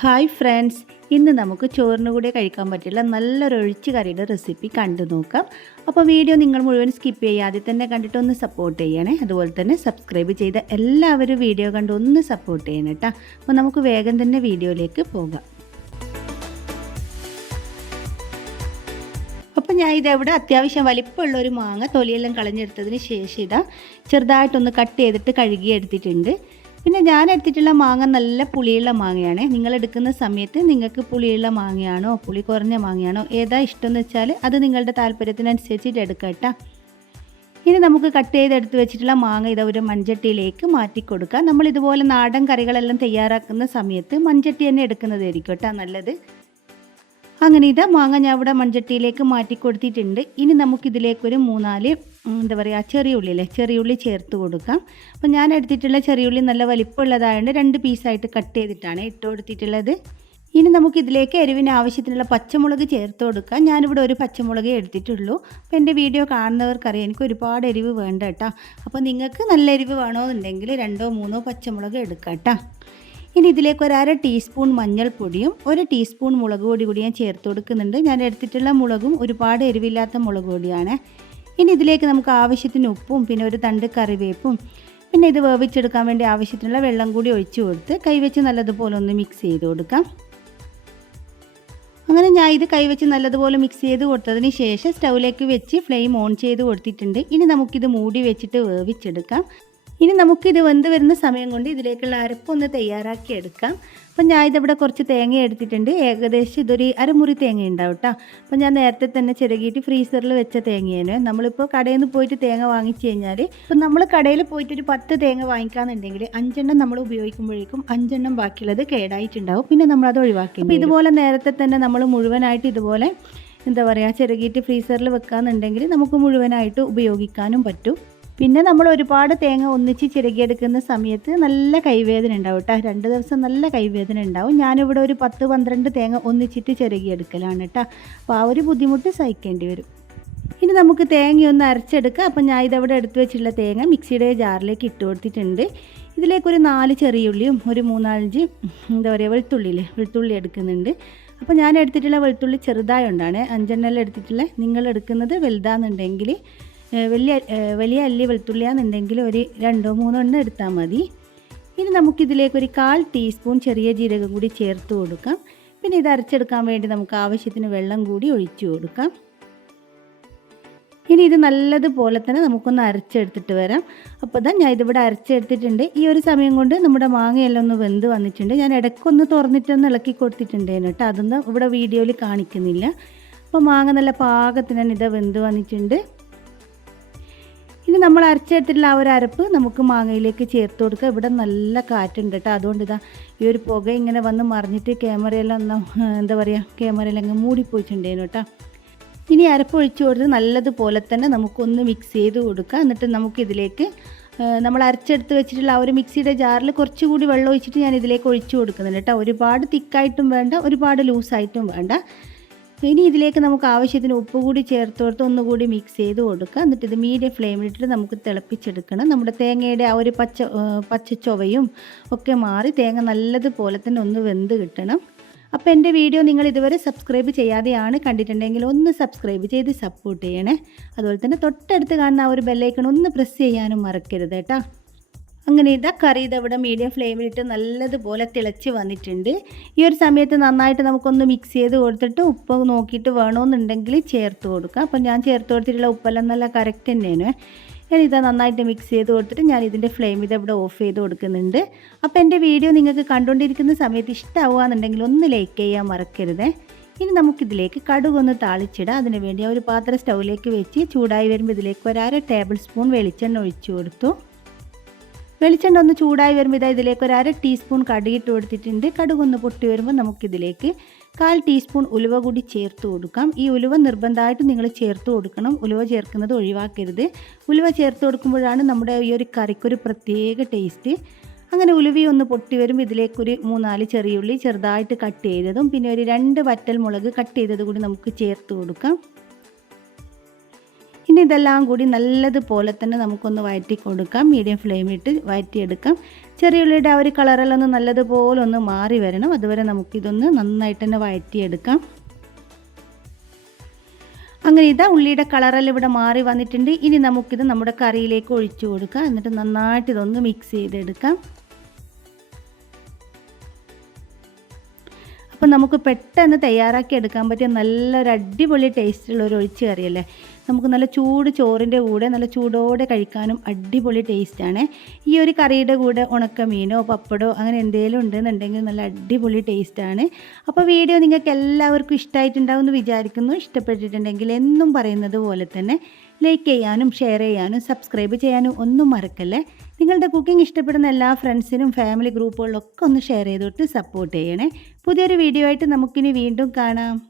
Hi friends ഇന്ന് നമുക്ക് ചോറിന് കൂടെ കഴിക്കാൻ പറ്റില്ല നല്ലൊരു ഒഴിച്ച് കറിയുടെ റെസിപ്പി കണ്ടു നോക്കാം. അപ്പോൾ വീഡിയോ നിങ്ങൾ മുഴുവൻ സ്കിപ്പ് ചെയ്യാതെ തന്നെ കണ്ടിട്ട് ഒന്ന് സപ്പോർട്ട് ചെയ്യണേ. അതുപോലെ തന്നെ സബ്സ്ക്രൈബ് ചെയ്ത എല്ലാവരും വീഡിയോ കണ്ട് ഒന്ന് സപ്പോർട്ട് ചെയ്യണം കേട്ടോ അപ്പോൾ നമുക്ക് വേഗം തന്നെ വീഡിയോയിലേക്ക് പോകാം. അപ്പം ഞാൻ ഇതെവിടെ അത്യാവശ്യം വലിപ്പമുള്ള ഒരു മാങ്ങ തൊലിയെല്ലാം കളഞ്ഞെടുത്തതിന് ശേഷം ഇതാ ചെറുതായിട്ടൊന്ന് കട്ട് ചെയ്തിട്ട് കഴുകി എടുത്തിട്ടുണ്ട് പിന്നെ ഞാൻ എടുത്തിട്ടുള്ള മാങ്ങ നല്ല പുളിയുള്ള മാങ്ങയാണ്. നിങ്ങൾ എടുക്കുന്ന സമയത്ത് നിങ്ങൾക്ക് പുളിയുള്ള മാങ്ങയാണോ പുളി കുറഞ്ഞ മാങ്ങയാണോ ഏതാ ഇഷ്ടം എന്ന് വെച്ചാൽ അത് നിങ്ങളുടെ താല്പര്യത്തിനനുസരിച്ചിട്ട് എടുക്കാം കേട്ടോ. ഇനി നമുക്ക് കട്ട് ചെയ്തെടുത്ത് വെച്ചിട്ടുള്ള മാങ്ങ ഇത് ഒരു മൺചട്ടിയിലേക്ക് മാറ്റി കൊടുക്കാം നമ്മൾ ഇതുപോലെ നാടൻ കറികളെല്ലാം തയ്യാറാക്കുന്ന സമയത്ത് മൺചട്ടി തന്നെ എടുക്കുന്നതായിരിക്കും കേട്ടോ നല്ലത്. അങ്ങനെ ഇതാ മാങ്ങ ഞാൻ ഇവിടെ മൺചട്ടിയിലേക്ക് മാറ്റി കൊടുത്തിട്ടുണ്ട്. ഇനി നമുക്കിതിലേക്കൊരു മൂന്നാൽ എന്താ പറയുക ചെറിയ ഉള്ളിയില്ലേ ചെറിയ ഉള്ളി ചേർത്ത് കൊടുക്കാം. അപ്പോൾ ഞാൻ എടുത്തിട്ടുള്ള ചെറിയ ഉള്ളി നല്ല വലിപ്പമുള്ളതായതുകൊണ്ട് രണ്ട് പീസായിട്ട് കട്ട് ചെയ്തിട്ടാണ് ഇട്ട് കൊടുത്തിട്ടുള്ളത്. ഇനി നമുക്കിതിലേക്ക് എരിവിന് ആവശ്യത്തിനുള്ള പച്ചമുളക് ചേർത്ത് കൊടുക്കാം. ഞാനിവിടെ ഒരു പച്ചമുളകേ എടുത്തിട്ടുള്ളൂ. അപ്പോൾ എന്റെ വീഡിയോ കാണുന്നവർക്കറിയാം എനിക്ക് ഒരുപാട് എരിവ് വേണ്ട കേട്ടോ. അപ്പോൾ നിങ്ങൾക്ക് നല്ല എരിവ് വേണമെന്നുണ്ടെങ്കിൽ രണ്ടോ മൂന്നോ പച്ചമുളക് എടുക്കാം കേട്ടോ. ഇനി ഇതിലേക്ക് ഒരു അര ടീസ്പൂൺ മഞ്ഞൾപ്പൊടിയും ഒരു ടീസ്പൂൺ മുളക് പൊടി കൂടി ഞാൻ ചേർത്ത് കൊടുക്കുന്നുണ്ട്. ഞാൻ എടുത്തിട്ടുള്ള മുളകും ഒരുപാട് എരിവില്ലാത്ത മുളക് പൊടിയാണ്. ഇനി ഇതിലേക്ക് നമുക്ക് ആവശ്യത്തിന് ഉപ്പും പിന്നെ ഒരു തണ്ട് കറിവേപ്പും പിന്നെ ഇത് വേവിച്ചെടുക്കാൻ വേണ്ടി ആവശ്യത്തിനുള്ള വെള്ളം കൂടി ഒഴിച്ചു കൊടുത്ത് കൈവച്ച് നല്ലതുപോലെ ഒന്ന് മിക്സ് ചെയ്ത് കൊടുക്കാം. അങ്ങനെ ഞാൻ ഇത് കൈവച്ച് നല്ലതുപോലെ മിക്സ് ചെയ്ത് കൊടുത്തതിന് ശേഷം സ്റ്റൗവിലേക്ക് വെച്ച് ഫ്ലെയിം ഓൺ ചെയ്ത് കൊടുത്തിട്ടുണ്ട്. ഇനി നമുക്കിത് മൂടി വെച്ചിട്ട് വേവിച്ചെടുക്കാം. ഇനി നമുക്കിത് വെന്ത് വരുന്ന സമയം കൊണ്ട് ഇതിലേക്കുള്ള അരപ്പൊന്ന് തയ്യാറാക്കി എടുക്കാം. അപ്പം ഞാൻ ഇതിവിടെ കുറച്ച് തേങ്ങ എടുത്തിട്ടുണ്ട്. ഏകദേശം ഇതൊരു അരമുറി തേങ്ങ ഉണ്ടാവും കേട്ടോ അപ്പം ഞാൻ നേരത്തെ തന്നെ ചിരകിയിട്ട് ഫ്രീസറിൽ വെച്ച തേങ്ങയാണ്. നമ്മളിപ്പോൾ കടയിൽ നിന്ന് പോയിട്ട് തേങ്ങ വാങ്ങിച്ചു കഴിഞ്ഞാൽ ഇപ്പം നമ്മൾ കടയിൽ പോയിട്ട് ഒരു പത്ത് തേങ്ങ വാങ്ങിക്കാന്നുണ്ടെങ്കിൽ അഞ്ചെണ്ണം നമ്മൾ ഉപയോഗിക്കുമ്പോഴേക്കും അഞ്ചെണ്ണം ബാക്കിയുള്ളത് കേടായിട്ടുണ്ടാവും. പിന്നെ നമ്മളത് ഒഴിവാക്കി അപ്പം ഇതുപോലെ നേരത്തെ തന്നെ നമ്മൾ മുഴുവനായിട്ട് ഇതുപോലെ എന്താ പറയുക ചിരകിയിട്ട് ഫ്രീസറിൽ വെക്കാന്നുണ്ടെങ്കിൽ നമുക്ക് മുഴുവനായിട്ട് ഉപയോഗിക്കാനും പറ്റും. പിന്നെ നമ്മൾ ഒരുപാട് തേങ്ങ ഒന്നിച്ച് ചിരകിയെടുക്കുന്ന സമയത്ത് നല്ല കൈവേദന ഉണ്ടാവും കേട്ടോ രണ്ട് ദിവസം നല്ല കൈവേദന ഉണ്ടാവും. ഞാനിവിടെ ഒരു പത്ത് പന്ത്രണ്ട് തേങ്ങ ഒന്നിച്ചിട്ട് ചിരകിയെടുക്കലാണ് കേട്ടോ അപ്പോൾ ആ ഒരു ബുദ്ധിമുട്ട് സഹിക്കേണ്ടി വരും. ഇനി നമുക്ക് തേങ്ങ ഒന്ന് അരച്ചെടുക്കാം. അപ്പം ഞാൻ ഇതവിടെ എടുത്തു വെച്ചിട്ടുള്ള തേങ്ങ മിക്സിയുടെ ജാറിലേക്ക് ഇട്ട് കൊടുത്തിട്ടുണ്ട്. ഇതിലേക്കൊരു നാല് ചെറിയ ഉള്ളിയും ഒരു മൂന്നാലഞ്ച് എന്താ പറയുക വെളുത്തുള്ളിയില്ലേ? വെളുത്തുള്ളി എടുക്കുന്നുണ്ട്. അപ്പോൾ ഞാൻ എടുത്തിട്ടുള്ള വെളുത്തുള്ളി ചെറുതായോണ്ടാണ്. അഞ്ചെണ്ണെല്ലാം എടുത്തിട്ടുള്ള നിങ്ങൾ എടുക്കുന്നത് വലുതാണെന്നുണ്ടെങ്കിൽ വലിയ വലിയ അല്ലി വെളുത്തുള്ളിയാണെന്നുണ്ടെങ്കിൽ ഒരു രണ്ടോ മൂന്നോ എണ്ണം എടുത്താൽ മതി. ഇനി നമുക്കിതിലേക്ക് ഒരു കാൽ ടീസ്പൂൺ ചെറിയ ജീരകം കൂടി ചേർത്ത് കൊടുക്കാം. പിന്നെ ഇത് അരച്ചെടുക്കാൻ വേണ്ടി നമുക്ക് ആവശ്യത്തിന് വെള്ളം കൂടി ഒഴിച്ചു കൊടുക്കാം. ഇനി ഇത് നല്ലതുപോലെ തന്നെ നമുക്കൊന്ന് അരച്ചെടുത്തിട്ട് വരാം. അപ്പോൾ തന്നെ ഞാൻ ഇതിവിടെ അരച്ചെടുത്തിട്ടുണ്ട്. ഈ ഒരു സമയം കൊണ്ട് നമ്മുടെ മാങ്ങയെല്ലാം ഒന്ന് വെന്ത് വന്നിട്ടുണ്ട്. ഞാൻ ഇടയ്ക്കൊന്ന് തുറന്നിട്ടൊന്ന് ഇളക്കി കൊടുത്തിട്ടുണ്ടേനു കേട്ടോ. അതൊന്നും ഇവിടെ വീഡിയോയിൽ കാണിക്കുന്നില്ല. അപ്പോൾ മാങ്ങ നല്ല പാകത്തിന് തന്നെ ഇത് വെന്ത് വന്നിട്ടുണ്ട്. ഇനി നമ്മൾ അരച്ചെടുത്തിട്ടുള്ള ആ ഒരു അരപ്പ് നമുക്ക് മാങ്ങയിലേക്ക് ചേർത്ത് കൊടുക്കുക. ഇവിടെ നല്ല കാറ്റുണ്ട് കേട്ടോ. അതുകൊണ്ട് ഇതാ ഈ ഒരു പുക ഇങ്ങനെ വന്ന് മറിഞ്ഞിട്ട് ക്യാമറയെല്ലാം എന്താ പറയുക ക്യാമറയെല്ലാം അങ്ങ് മൂടിപ്പോയിട്ടുണ്ടായിരുന്നു കേട്ടോ. ഇനി അരപ്പ് ഒഴിച്ച് കൊടുത്ത് നല്ലതുപോലെ തന്നെ നമുക്കൊന്ന് മിക്സ് ചെയ്ത് കൊടുക്കുക. എന്നിട്ട് നമുക്കിതിലേക്ക് നമ്മൾ അരച്ചെടുത്ത് വെച്ചിട്ടുള്ള ആ ഒരു മിക്സിയുടെ ജാറിൽ കുറച്ചുകൂടി വെള്ളം ഒഴിച്ചിട്ട് ഞാൻ ഇതിലേക്ക് ഒഴിച്ചു കൊടുക്കുന്നുണ്ട് കേട്ടോ. ഒരുപാട് തിക്കായിട്ടും വേണ്ട ഒരുപാട് ലൂസായിട്ടും വേണ്ട. ഇനി ഇതിലേക്ക് നമുക്ക് ആവശ്യത്തിന് ഉപ്പ് കൂടി ചേർത്ത് കൊടുത്ത് ഒന്നുകൂടി മിക്സ് ചെയ്ത് കൊടുക്കുക. എന്നിട്ട് ഇത് മീഡിയം ഫ്ലെയിമിലിട്ട് നമുക്ക് തിളപ്പിച്ചെടുക്കണം. നമ്മുടെ തേങ്ങയുടെ ആ ഒരു പച്ച പച്ച ചൊവയും ഒക്കെ മാറി തേങ്ങ നല്ലതുപോലെ തന്നെ ഒന്ന് വെന്ത് കിട്ടണം. അപ്പോൾ എന്റെ വീഡിയോ നിങ്ങൾ ഇതുവരെ സബ്സ്ക്രൈബ് ചെയ്യാതെയാണ് കണ്ടിട്ടുണ്ടെങ്കിൽ ഒന്ന് സബ്സ്ക്രൈബ് ചെയ്ത് സപ്പോർട്ട് ചെയ്യണേ. അതുപോലെ തന്നെ തൊട്ടടുത്ത് കാണുന്ന ആ ഒരു ബെല്ലൈക്കൺ ഒന്ന് പ്രസ് ചെയ്യാനും മറക്കരുത് കേട്ടോ. അങ്ങനെ ഇതാ കറി ഇതവിടെ മീഡിയം ഫ്ലെയിമിലിട്ട് നല്ലതുപോലെ തിളച്ച് വന്നിട്ടുണ്ട്. ഈ ഒരു സമയത്ത് നന്നായിട്ട് നമുക്കൊന്ന് മിക്സ് ചെയ്ത് കൊടുത്തിട്ട് ഉപ്പ് നോക്കിയിട്ട് വേണമെന്നുണ്ടെങ്കിൽ ചേർത്ത് കൊടുക്കുക അപ്പം ഞാൻ ചേർത്ത് കൊടുത്തിട്ടുള്ള ഉപ്പെല്ലാം നല്ല കറക്റ്റ് തന്നെയാണ്. ഞാൻ ഇതാ നന്നായിട്ട് മിക്സ് ചെയ്ത് കൊടുത്തിട്ട് ഞാൻ ഇതിന്റെ ഫ്ലെയിം ഇതവിടെ ഓഫ് ചെയ്ത് കൊടുക്കുന്നുണ്ട്. അപ്പോൾ എന്റെ വീഡിയോ നിങ്ങൾക്ക് കണ്ടുകൊണ്ടിരിക്കുന്ന സമയത്ത് ഇഷ്ടമാവുകയെന്നുണ്ടെങ്കിൽ ഒന്ന് ലൈക്ക് ചെയ്യാൻ മറക്കരുത്. ഇനി നമുക്കിതിലേക്ക് കടുകൊന്ന് താളിച്ചിടാം. അതിന് വേണ്ടി ആ ഒരു പാത്രം സ്റ്റൗവിലേക്ക് വെച്ച് ചൂടായി വരുമ്പോൾ ഇതിലേക്ക് ഒരു അര ടേബിൾ സ്പൂൺ വെളിച്ചെണ്ണ ഒഴിച്ചു കൊടുത്തു. വെളിച്ചെണ്ണ ഒന്ന് ചൂടായി വരുമ്പോൾ ഇതാ ഇതിലേക്ക് ഒരു അര ടീസ്പൂൺ കടുകിട്ട് കൊടുത്തിട്ടുണ്ട്. കടുകൊന്ന് പൊട്ടി വരുമ്പോൾ നമുക്കിതിലേക്ക് കാൽ ടീസ്പൂൺ ഉലുവ കൂടി ചേർത്ത് കൊടുക്കാം. ഈ ഉലുവ നിർബന്ധമായിട്ട് നിങ്ങൾ ചേർത്ത് കൊടുക്കണം. ഉലുവ ചേർക്കുന്നത് ഒഴിവാക്കരുത്. ഉലുവ ചേർത്ത് കൊടുക്കുമ്പോഴാണ് നമ്മുടെ ഈ ഒരു കറിക്കൊരു പ്രത്യേക ടേസ്റ്റ് അങ്ങനെ ഉലുവി ഒന്ന് പൊട്ടി വരുമ്പോൾ ഇതിലേക്കൊരു മൂന്നാൽ ചെറിയുള്ളി ചെറുതായിട്ട് കട്ട് ചെയ്തതും പിന്നെ ഒരു രണ്ട് വറ്റൽ മുളക് കട്ട് ചെയ്തത് കൂടി നമുക്ക് ചേർത്ത് കൊടുക്കാം. ഇനി ഇതെല്ലാം കൂടി നല്ലതുപോലെ തന്നെ നമുക്കൊന്ന് വഴറ്റി കൊടുക്കാം മീഡിയം ഫ്ലെയിമിട്ട് വഴറ്റിയെടുക്കാം ചെറിയ ഉള്ളിയുടെ ആ ഒരു കളറെല്ലാം ഒന്ന് നല്ലതുപോലെ ഒന്ന് മാറി വരണം. അതുവരെ നമുക്കിതൊന്ന് നന്നായിട്ട് തന്നെ വഴറ്റിയെടുക്കാം അങ്ങനെ ഇതാ ഉള്ളിയുടെ കളറെല്ലാം ഇവിടെ മാറി വന്നിട്ടുണ്ട്. ഇനി നമുക്കിത് നമ്മുടെ കറിയിലേക്ക് ഒഴിച്ചു കൊടുക്കാം. എന്നിട്ട് നന്നായിട്ട് ഇതൊന്ന് മിക്സ് ചെയ്തെടുക്കാം. അപ്പോൾ നമുക്ക് പെട്ടെന്ന് തയ്യാറാക്കി എടുക്കാൻ പറ്റിയ നല്ലൊരു അടിപൊളി ടേസ്റ്റുള്ള ഒരു ഒഴിച്ച് കറിയല്ലേ? നമുക്ക് നല്ല ചൂട് ചോറിന്റെ കൂടെ നല്ല ചൂടോടെ കഴിക്കാനും അടിപൊളി ടേസ്റ്റാണ്. ഈ ഒരു കറിയുടെ കൂടെ ഉണക്ക മീനോ പപ്പടോ അങ്ങനെ എന്തെങ്കിലും ഉണ്ടെന്നുണ്ടെങ്കിൽ നല്ല അടിപൊളി ടേസ്റ്റാണ്. അപ്പോൾ വീഡിയോ നിങ്ങൾക്ക് എല്ലാവർക്കും ഇഷ്ടമായിട്ടുണ്ടാവും എന്ന് വിചാരിക്കുന്നു. ഇഷ്ടപ്പെട്ടിട്ടുണ്ടെങ്കിൽ എന്നും പറയുന്നത് പോലെ തന്നെ ലൈക്ക് ചെയ്യാനും ഷെയർ ചെയ്യാനും സബ്സ്ക്രൈബ് ചെയ്യാനും ഒന്നും മറക്കല്ലേ? നിങ്ങളുടെ കുക്കിംഗ് ഇഷ്ടപ്പെടുന്ന എല്ലാ ഫ്രണ്ട്സിനും ഫാമിലി ഗ്രൂപ്പുകളിലൊക്കെ ഒന്ന് ഷെയർ ചെയ്തിട്ട് സപ്പോർട്ട് ചെയ്യണേ. പുതിയൊരു വീഡിയോ ആയിട്ട് നമുക്കിനി വീണ്ടും കാണാം.